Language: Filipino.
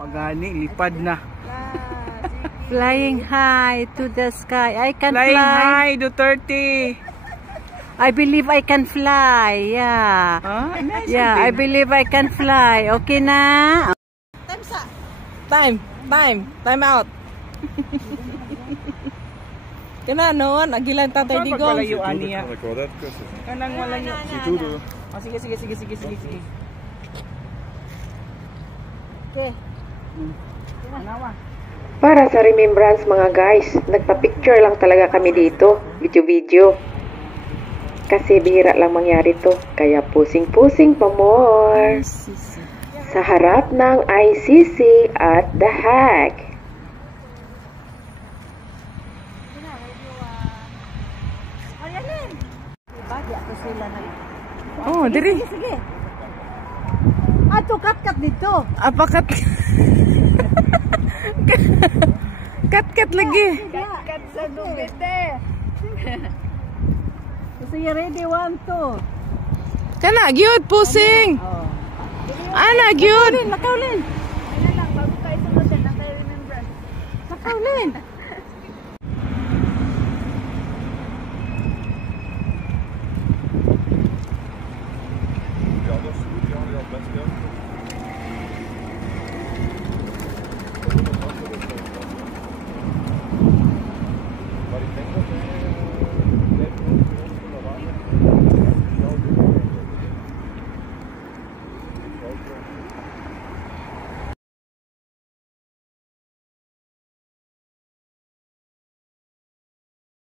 Pagani, lipad na. Flying high to the sky. I can Flying fly. high, Duterte. I believe I can fly. Yeah. Huh? Nice. Yeah, I believe I can fly. Okay na? Time out. Kana noon, agilan tatay Digong. Pagpalayuan niya. Kanang malayo. Oh, sige. Okay. Anawa. Para sa remembrance mga guys, nagpa-picture lang talaga kami dito, video-video. Kasi bihira lang mangyari to, kaya pusing-pusing pa more. Sa harap ng ICC at The Hague. Oh, diri. Sige. Ato kat-kat dito. Apakat. Kat lagi. Kat sa dubite. Sige, ready, 1, 2. Kana gyud pusing. Oh. Ana gyud. Lakaw lin. Ano lang, bago tayo sa hotel, ang tayo remembrance. Lakaw lin.